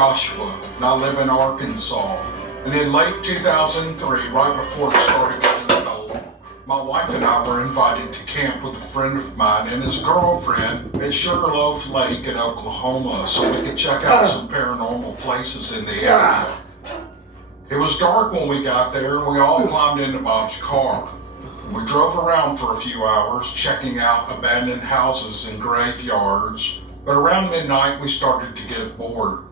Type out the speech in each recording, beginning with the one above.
Joshua, and I live in Arkansas. And in late 2003, right before it started getting cold, my wife and I were invited to camp with a friend of mine and his girlfriend at Sugarloaf Lake in Oklahoma so we could check out some paranormal places in the area. It was dark when we got there, and we all climbed into Bob's car. We drove around for a few hours, checking out abandoned houses and graveyards, but around midnight we started to get bored.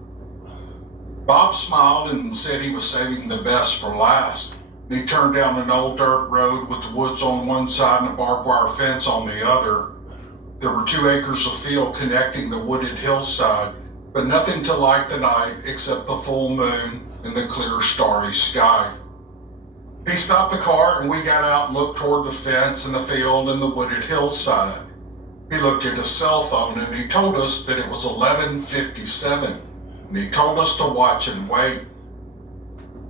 Bob smiled and said he was saving the best for last. He turned down an old dirt road with the woods on one side and a barbed wire fence on the other. There were 2 acres of field connecting the wooded hillside, but nothing to light the night except the full moon and the clear starry sky. He stopped the car and we got out and looked toward the fence and the field and the wooded hillside. He looked at his cell phone and he told us that it was 11:57, and he told us to watch and wait.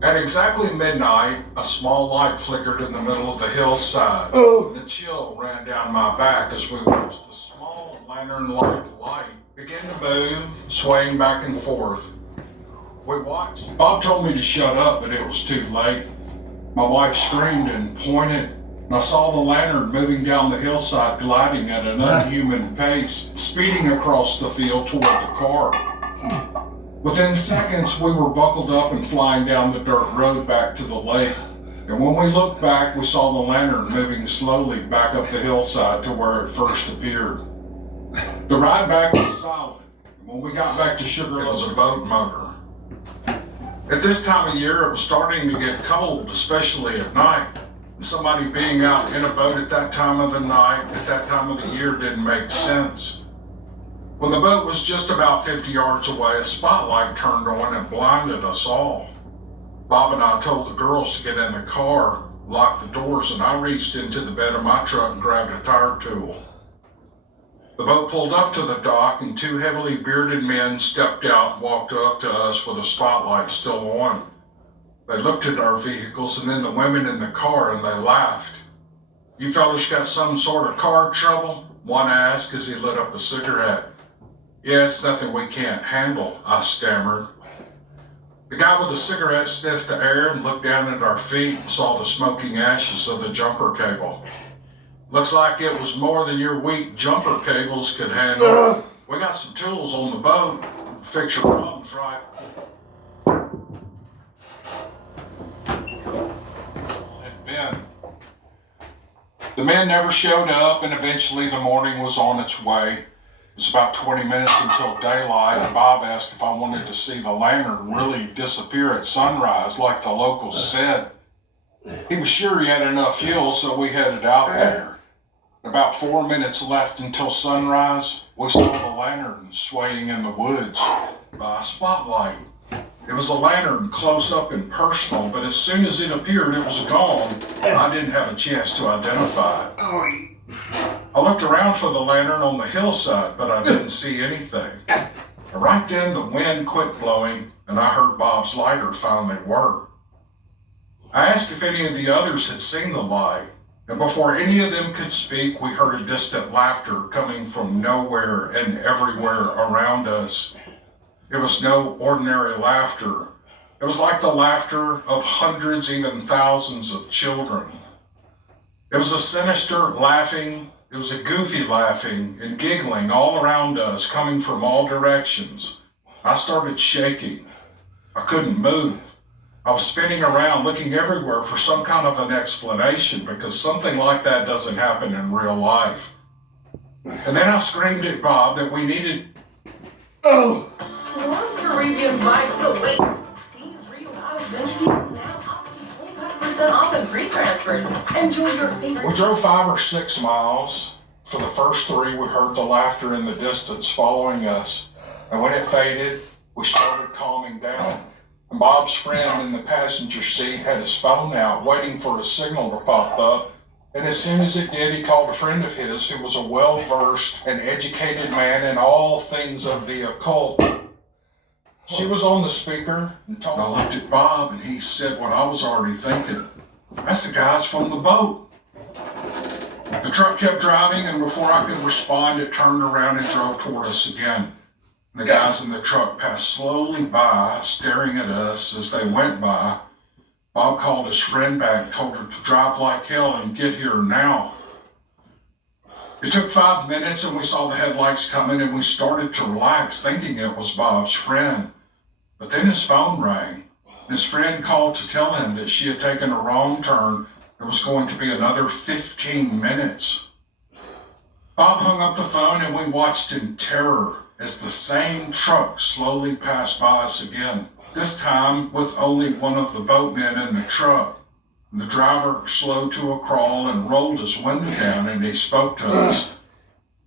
At exactly midnight, a small light flickered in the middle of the hillside. And a chill ran down my back as we watched the small lantern-like light begin to move, swaying back and forth. We watched. Bob told me to shut up, but it was too late. My wife screamed and pointed, and I saw the lantern moving down the hillside, gliding at an unhuman pace, speeding across the field toward the car. Within seconds, we were buckled up and flying down the dirt road back to the lake. And when we looked back, we saw the lantern moving slowly back up the hillside to where it first appeared. The ride back was silent. And when we got back to Sugar, it was a boat motor. At this time of year, it was starting to get cold, especially at night. And somebody being out in a boat at that time of the night, at that time of the year, didn't make sense. When the boat was just about 50 yards away, a spotlight turned on and blinded us all. Bob and I told the girls to get in the car, lock the doors, and I reached into the bed of my truck and grabbed a tire tool. The boat pulled up to the dock and 2 heavily bearded men stepped out and walked up to us with the spotlight still on. They looked at our vehicles and then the women in the car and they laughed. "You fellas got some sort of car trouble?" one asked as he lit up a cigarette. "Yeah, it's nothing we can't handle," I stammered. The guy with the cigarette sniffed the air and looked down at our feet and saw the smoking ashes of the jumper cable. "Looks like it was more than your weak jumper cables could handle. We got some tools on the boat. Fix your problems right." And Ben. The men never showed up, and eventually the morning was on its way. It was about 20 minutes until daylight, and Bob asked if I wanted to see the lantern really disappear at sunrise like the locals said. He was sure he had enough fuel, so we headed out there. About 4 minutes left until sunrise, we saw the lantern swaying in the woods by a spotlight. It was a lantern close up and personal, but as soon as it appeared, it was gone, and I didn't have a chance to identify it. I looked around for the lantern on the hillside, but I didn't see anything. Right then, the wind quit blowing, and I heard Bob's lighter finally work. I asked if any of the others had seen the light, and before any of them could speak, we heard a distant laughter coming from nowhere and everywhere around us. It was no ordinary laughter. It was like the laughter of hundreds, even thousands of children. It was a sinister laughing. It was a goofy laughing and giggling all around us, coming from all directions. I started shaking. I couldn't move. I was spinning around, looking everywhere for some kind of an explanation, because something like that doesn't happen in real life. And then I screamed at Bob that we needed... One Caribbean bike so late. Seas Rio House mentioned you now up to 25% off and free transfers. Enjoy your favorite. We drove 5 or 6 miles. For the first 3, we heard the laughter in the distance following us. And when it faded, we started calming down. And Bob's friend in the passenger seat had his phone out, waiting for a signal to pop up. And as soon as it did, he called a friend of his who was a well-versed and educated man in all things of the occult. She was on the speaker and told me. I looked at Bob and he said what I was already thinking. "That's the guys from the boat." The truck kept driving, and before I could respond, it turned around and drove toward us again. The guys in the truck passed slowly by, staring at us as they went by. Bob called his friend back, told her to drive like hell and get here now. It took 5 minutes and we saw the headlights coming and we started to relax, thinking it was Bob's friend. But then his phone rang. His friend called to tell him that she had taken a wrong turn. It was going to be another 15 minutes. Bob hung up the phone and we watched in terror as the same truck slowly passed by us again, this time with only one of the boatmen in the truck. The driver slowed to a crawl and rolled his window down and he spoke to us.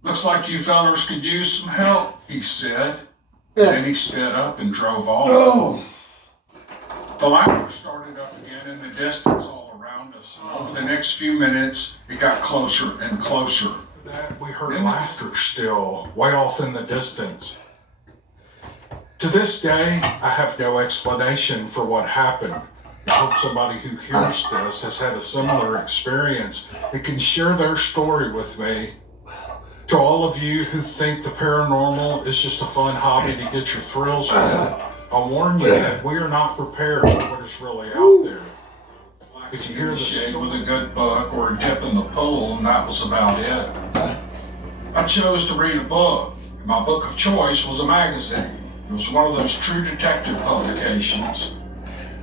"Looks like you fellers could use some help," he said. And then he sped up and drove off. The laughter started up again in the distance all around us. Over the next few minutes, it got closer and closer. We heard laughter still, way off in the distance. To this day, I have no explanation for what happened. I hope somebody who hears this has had a similar experience and can share their story with me. To all of you who think the paranormal is just a fun hobby to get your thrills with, I'll warn you that we are not prepared for what is really out there. If you hear the shade with a good book or a dip in the pool, and that was about it. I chose to read a book. My book of choice was a magazine. It was one of those true detective publications.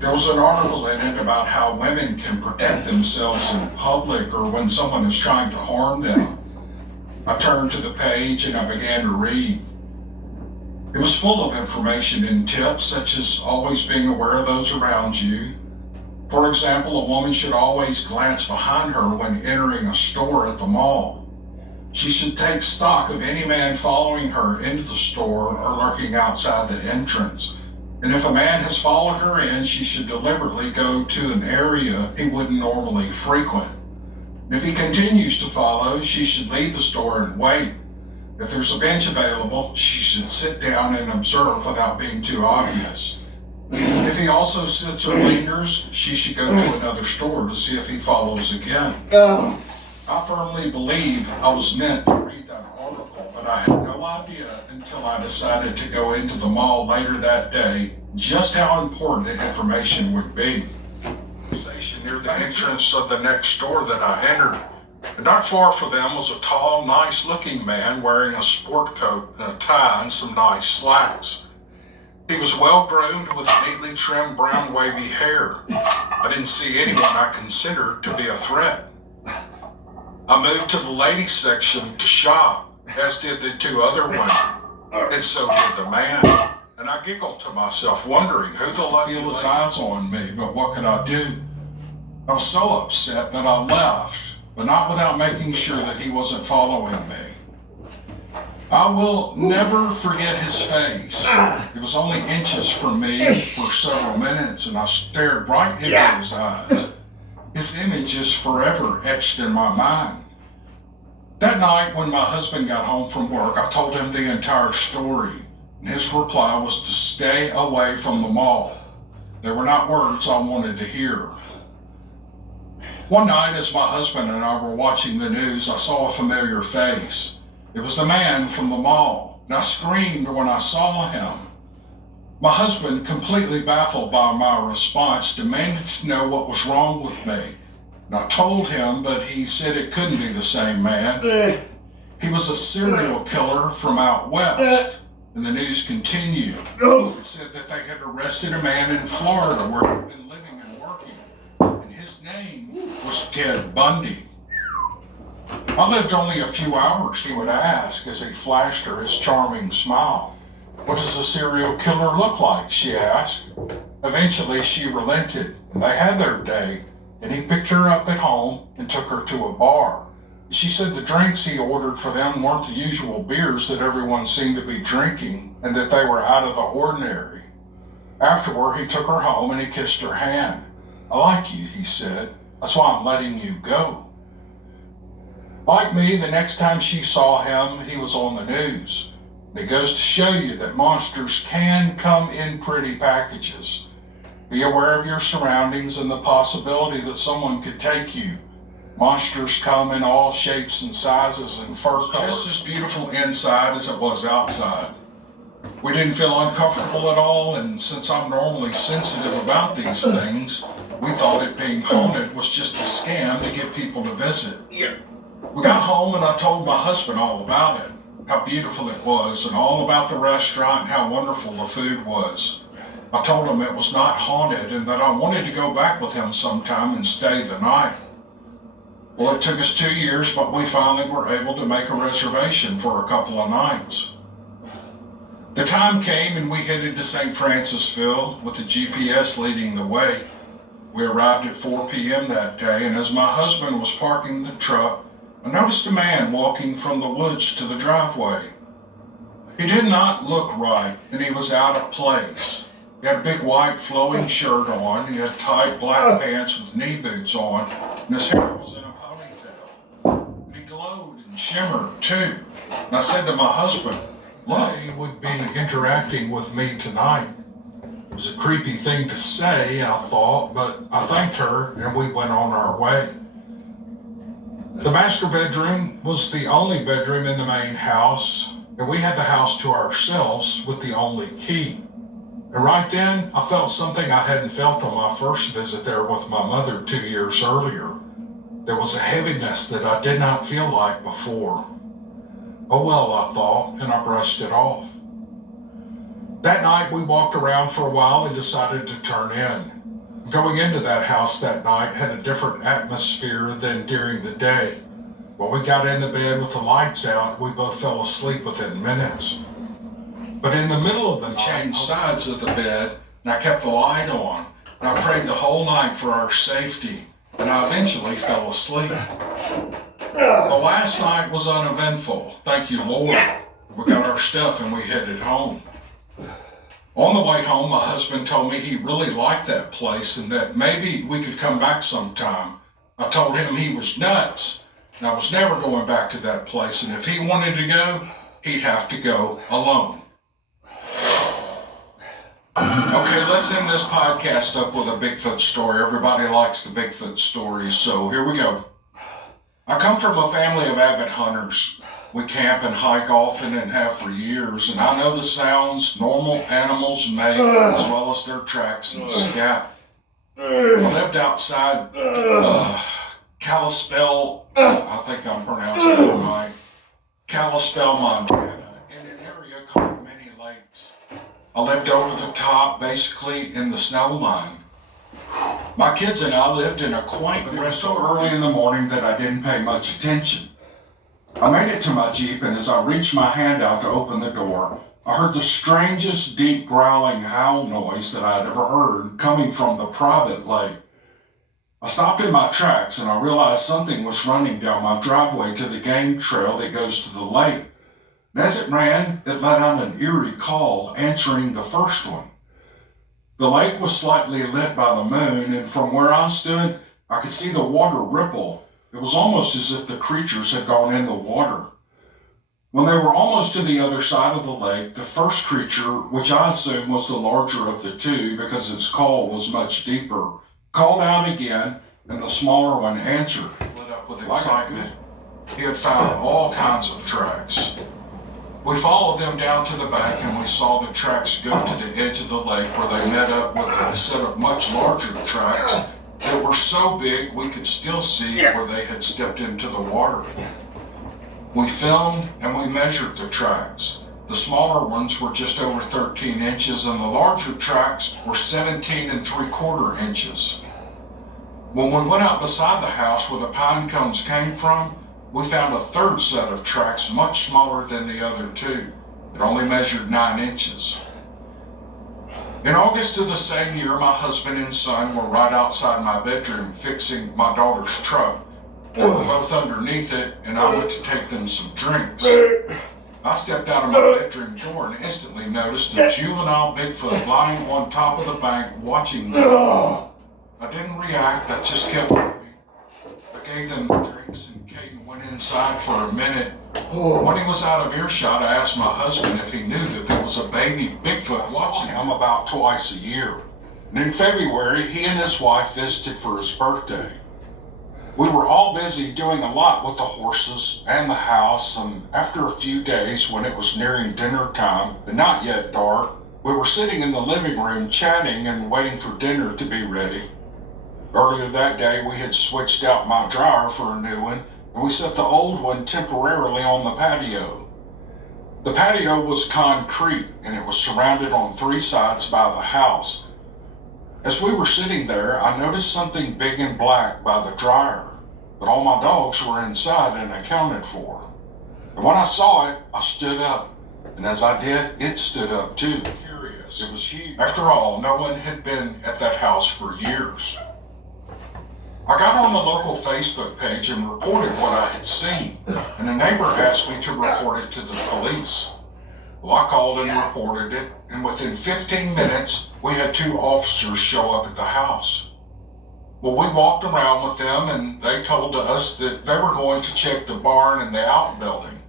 There was an article in it about how women can protect themselves in public or when someone is trying to harm them. I turned to the page and I began to read. It was full of information and tips such as always being aware of those around you. For example, a woman should always glance behind her when entering a store at the mall. She should take stock of any man following her into the store or lurking outside the entrance. And if a man has followed her in, she should deliberately go to an area he wouldn't normally frequent. If he continues to follow, she should leave the store and wait. If there's a bench available, she should sit down and observe without being too obvious. If he also sits or lingers, she should go to another store to see if he follows again. I firmly believe I was meant to read that article, but I had no idea until I decided to go into the mall later that day just how important the information would be. Station near the entrance of the next store that I entered. And not far from them was a tall, nice-looking man wearing a sport coat and a tie and some nice slacks. He was well-groomed with neatly trimmed brown wavy hair. I didn't see anyone I considered to be a threat. I moved to the ladies section to shop, as did the two other women, and so did the man. And I giggled to myself, wondering who the lucky his eyes on me, but what could I do? I was so upset that I left, but not without making sure that he wasn't following me. I will never forget his face. It was only inches from me for several minutes, and I stared right into his eyes. His image is forever etched in my mind. That night, when my husband got home from work, I told him the entire story, and his reply was to stay away from the mall. They were not words I wanted to hear. One night, as my husband and I were watching the news, I saw a familiar face. It was the man from the mall, and I screamed when I saw him. My husband, completely baffled by my response, demanded to know what was wrong with me. And I told him, but he said it couldn't be the same man. He was a serial killer from out west. And the news continued. It said that they had arrested a man in Florida where he'd been living and working. And his name was Ted Bundy. I lived only a few hours, he would ask, as he flashed her his charming smile. "What does a serial killer look like?" she asked. Eventually, she relented, and they had their day, and he picked her up at home and took her to a bar. She said the drinks he ordered for them weren't the usual beers that everyone seemed to be drinking, and that they were out of the ordinary. Afterward, he took her home and he kissed her hand. "I like you," he said. "That's why I'm letting you go." Like me, the next time she saw him, he was on the news. It goes to show you that monsters can come in pretty packages. Be aware of your surroundings and the possibility that someone could take you. Monsters come in all shapes and sizes and fur colors. Just as beautiful inside as it was outside. We didn't feel uncomfortable at all, and since I'm normally sensitive about these things, we thought it being haunted was just a scam to get people to visit. Yeah. We got home and I told my husband all about it, how beautiful it was, and all about the restaurant and how wonderful the food was. I told him it was not haunted and that I wanted to go back with him sometime and stay the night. Well, it took us 2 years, but we finally were able to make a reservation for a couple of nights. The time came and we headed to St. Francisville with the GPS leading the way. We arrived at 4 p.m. that day, and as my husband was parking the truck, I noticed a man walking from the woods to the driveway. He did not look right, and he was out of place. He had a big white flowing shirt on, he had tight black pants with knee boots on, and his hair was in a ponytail. And he glowed and shimmered too. And I said to my husband, "Look, he would be interacting with me tonight." It was a creepy thing to say, I thought, but I thanked her and we went on our way. The master bedroom was the only bedroom in the main house, and we had the house to ourselves with the only key. And right then, I felt something I hadn't felt on my first visit there with my mother 2 years earlier. There was a heaviness that I did not feel like before. Oh well, I thought, and I brushed it off. That night, we walked around for a while and decided to turn in. Going into that house that night had a different atmosphere than during the day. When we got in the bed with the lights out, we both fell asleep within minutes. But in the middle of the night, I changed sides of the bed, and I kept the light on, and I prayed the whole night for our safety, and I eventually fell asleep. The last night was uneventful, thank you, Lord. We got our stuff and we headed home. On the way home, my husband told me he really liked that place and that maybe we could come back sometime. I told him he was nuts, and I was never going back to that place, and if he wanted to go, he'd have to go alone. Okay, let's end this podcast up with a Bigfoot story. Everybody likes the Bigfoot stories, so here we go. I come from a family of avid hunters. We camp and hike often and have for years, and I know the sounds normal animals make as well as their tracks and scat. I lived outside Kalispell, I think I'm pronouncing it right, Kalispell, Montana, in an area called Many Lakes. I lived over the top, basically in the snow line. My kids and I lived in a quaint, but it was so early in the morning that I didn't pay much attention. I made it to my Jeep, and as I reached my hand out to open the door, I heard the strangest deep growling howl noise that I'd ever heard coming from the private lake. I stopped in my tracks and I realized something was running down my driveway to the game trail that goes to the lake. And as it ran, it let out an eerie call, answering the first one. The lake was slightly lit by the moon, and from where I stood, I could see the water ripple. It was almost as if the creatures had gone in the water. When they were almost to the other side of the lake, the first creature, which I assumed was the larger of the two because its call was much deeper, called out again, and the smaller one answered, lit up with excitement. He had found all kinds of tracks. We followed them down to the bank, and we saw the tracks go to the edge of the lake where they met up with a set of much larger tracks that were so big we could still see where they had stepped into the water. We filmed and we measured the tracks. The smaller ones were just over 13 inches and the larger tracks were 17 3/4 inches. When we went out beside the house where the pine cones came from, we found a third set of tracks much smaller than the other two. It only measured 9 inches. In August of the same year, my husband and son were right outside my bedroom fixing my daughter's truck. They were both underneath it, and I went to take them some drinks. I stepped out of my bedroom door and instantly noticed a juvenile Bigfoot lying on top of the bank watching me. I didn't react, I just kept moving. I gave them drinks and Caden went inside for a minute. When he was out of earshot, I asked my husband if he knew that there was a baby Bigfoot watching him about twice a year. And in February, he and his wife visited for his birthday. We were all busy doing a lot with the horses and the house, and after a few days, when it was nearing dinner time and not yet dark, we were sitting in the living room chatting and waiting for dinner to be ready. Earlier that day, we had switched out my dryer for a new one, and we set the old one temporarily on the patio. The patio was concrete, and it was surrounded on 3 sides by the house. As we were sitting there, I noticed something big and black by the dryer, but all my dogs were inside and accounted for. And when I saw it, I stood up, and as I did, it stood up too. Curious, it was huge. After all, no one had been at that house for years. I got on the local Facebook page and reported what I had seen, and a neighbor asked me to report it to the police. Well, I called and reported it, and within 15 minutes, we had 2 officers show up at the house. Well, we walked around with them, and they told us that they were going to check the barn and the outbuilding.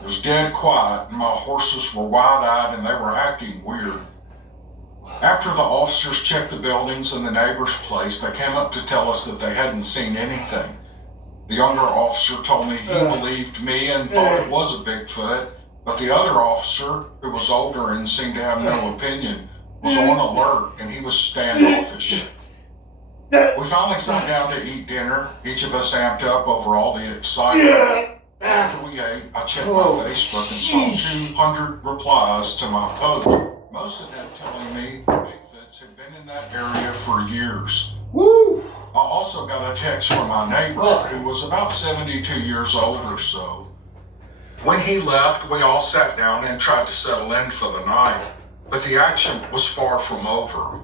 It was dead quiet, and my horses were wide-eyed, and they were acting weird. After the officers checked the buildings and the neighbor's place, they came up to tell us that they hadn't seen anything. The younger officer told me he believed me and thought it was a Bigfoot, but the other officer, who was older and seemed to have no opinion, was on alert and he was standoffish. We finally sat down to eat dinner, each of us amped up over all the excitement. After we ate, I checked my Facebook and saw 200 replies to my post, most of them telling me Bigfoots had been in that area for years. Woo! I also got a text from my neighbor, who was about 72 years old or so. When he left, we all sat down and tried to settle in for the night, but the action was far from over.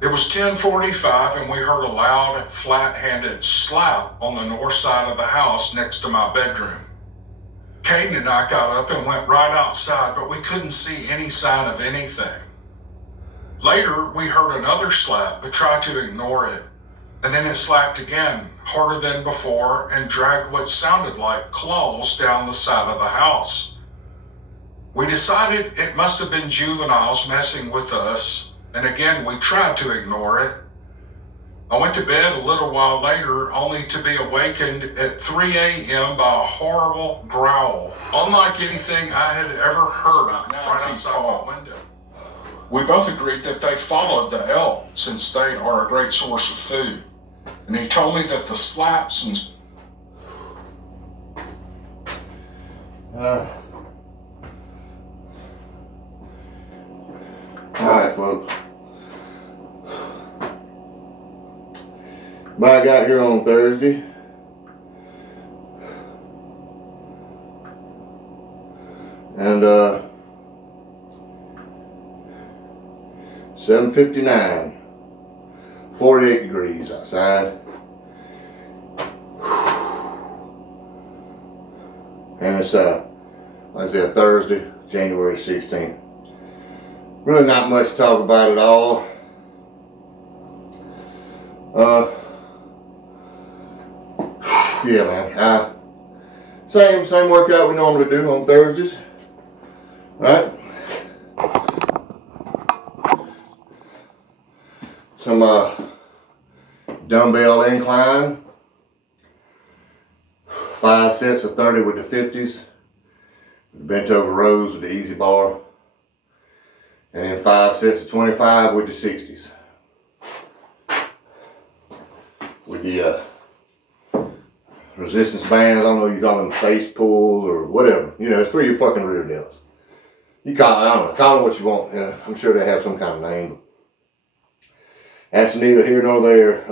It was 10:45 and we heard a loud, flat-handed slap on the north side of the house next to my bedroom. Caden and I got up and went right outside, but we couldn't see any sign of anything. Later, we heard another slap, but tried to ignore it. And then it slapped again, harder than before, and dragged what sounded like claws down the side of the house. We decided it must have been juveniles messing with us, and again we tried to ignore it. I went to bed a little while later, only to be awakened at 3 a.m. by a horrible growl, unlike anything I had ever heard right outside my window. We both agreed that they followed the elk, since they are a great source of food. And he told me that the slaps and... Alright, folks. I got here on Thursday. And 7:59. 48 degrees outside. And it's like I said, Thursday, January 16th. Really not much to talk about at all. Yeah, man. Same workout we normally do on Thursdays. Right? Some dumbbell incline. 5 sets of 30 with the 50s. Bent over rows with the easy bar. And then 5 sets of 25 with the 60s. With the resistance bands, I don't know, you call them face pulls or whatever. You know, it's for your fucking rear delts. You call them what you want. I'm sure they have some kind of name. That's neither here nor there.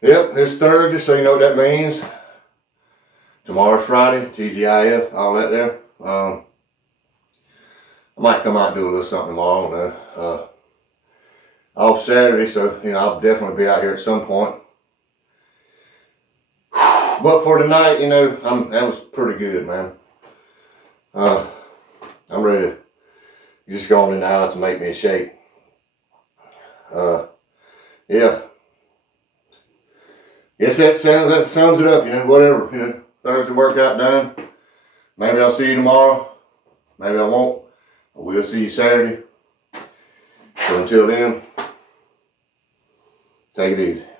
Yep, it's Thursday, so you know what that means. Tomorrow's Friday, TGIF, all that there. I might come out and do a little something tomorrow. I don't know. Off Saturday, so you know I'll definitely be out here at some point. But for tonight, you know, that was pretty good, man. I'm ready to just go on in the house and make me a shake. Yeah. Guess that sums it up, you know, whatever, you know, Thursday workout done. Maybe I'll see you tomorrow. Maybe I won't. I will see you Saturday. So until then, Take it easy.